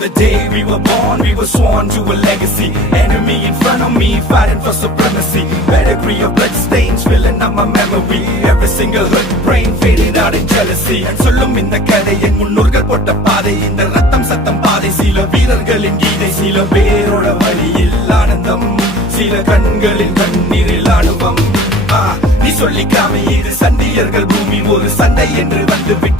the day we were born, we were sworn to a legacy. Enemy in front of me, fighting for supremacy. Pedigree of blood stains filling up my memory. Every single hurt brain faded out in jealousy. And சொல்லும் இந்த கதை என் முன்னோர்கள் போட்ட பாதை. இந்த ரத்தம் சத்தம் பாதை, சில வீரர்களின் கீதை. சில பேரோட வழியில் ஆனந்தம், சில கண்களின் கண்ணீரில் ஆணுவம். நீ சொல்லிக்காம இது சண்டியர்கள் பூமி ஒரு சண்டை என்று வந்து விட்ட